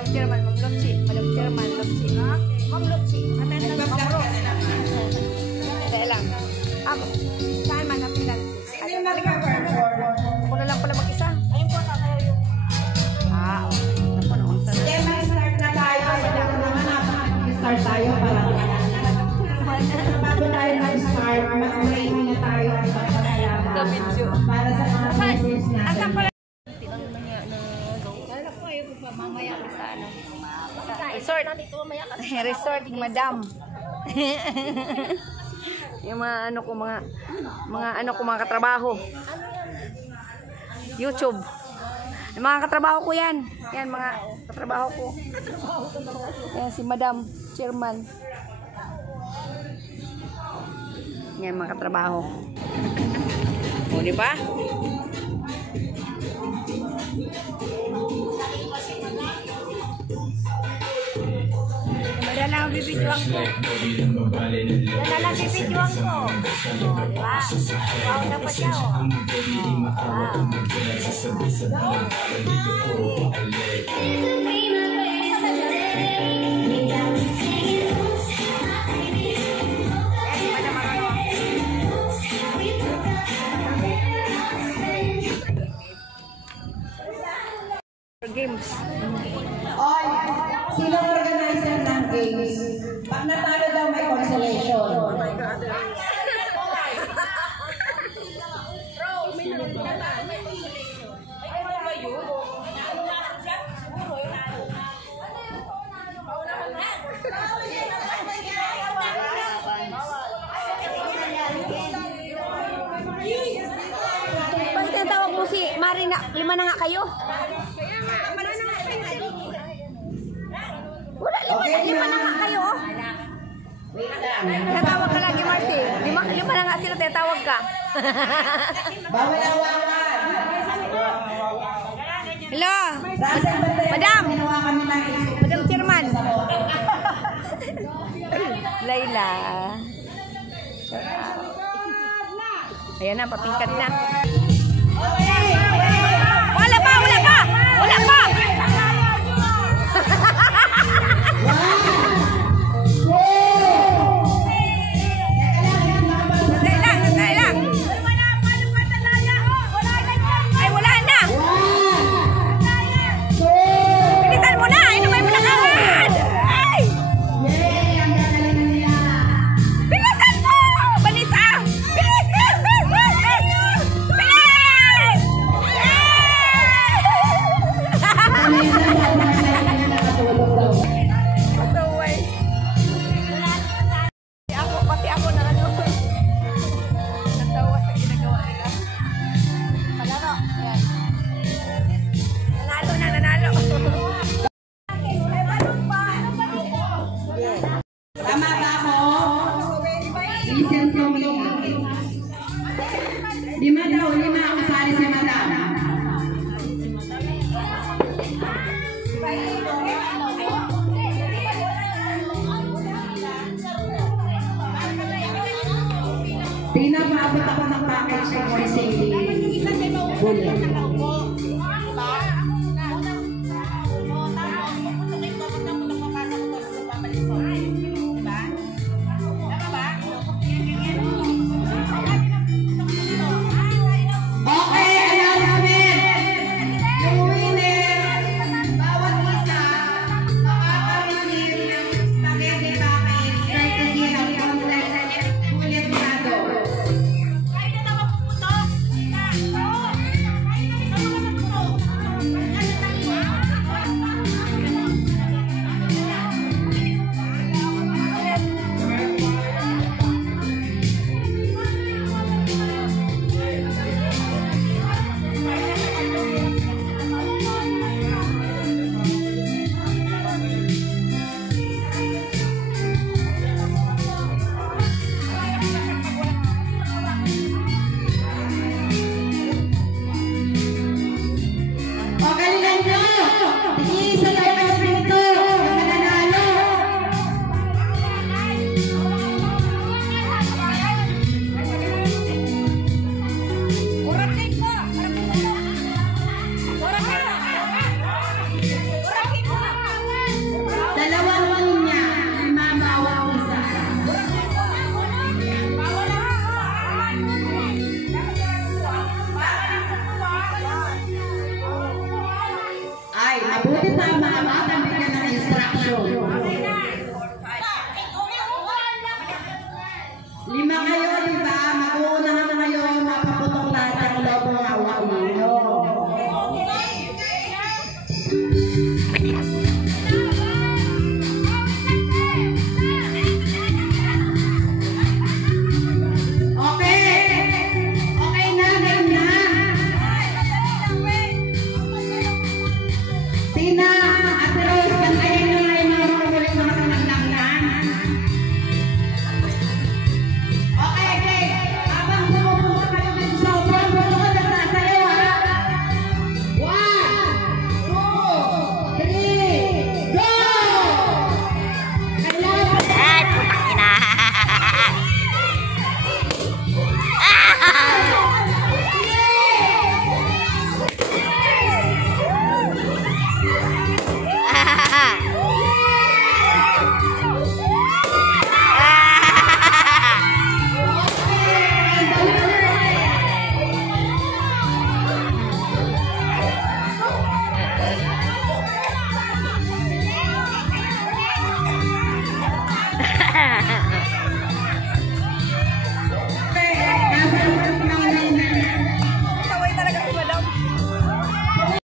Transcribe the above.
Madam Chairman, Ma'am Lotsi. Madam Chairman, Lotsi. Ma'am Lotsi. Nag-vlog ka na naman. Dahil lang. Saan man napilan? Sino yung mag-perform? Ako na lang pala mag-isa. Ayun po, tayo yung... Sige, mag-start na tayo. Mag-start tayo para bago tayo mag-start, mag-pray muna tayo para sa mga viewers natin. Mamaya sa ano? Resort. Resort, madam. Yung mga ano ko, mga katrabaho. YouTube. Yung mga katrabaho ko yan. Yan, mga katrabaho ko. Yan, si Madam Chairman. Yan, mga katrabaho. O, di ba? Madala ang bibidyoan ko. Madala ang bibidyoan ko. O, diba? Wow, dapat siya, o. Games. Oy, sino organizer ng games? Pag natalo daw may consolation. Oh my God. Basta tawag mo si Marina, 5 na nga kayo. Wala, 5 na nga kayo. Wait lang. Tatawag ka lagi, Marcy. 5 na nga sila, tatawag ka. Bawal awakan. Hello. Madam. Madam Chairman. Layla. Ayan na, papingkat na. Wala pa! Wala pa! Wala pa! Tama ba ako? Listen to me. 5 daw, 5 ang kasali si Madam. Tina, maabot ako ng package ng Moising Bullet. Buti pa ang mga bata bigyan ng instruction. 5 kayo, di ba? Mag-uunahan kayo, mapaputok lahat ang loob ng hawak ninyo. Tina!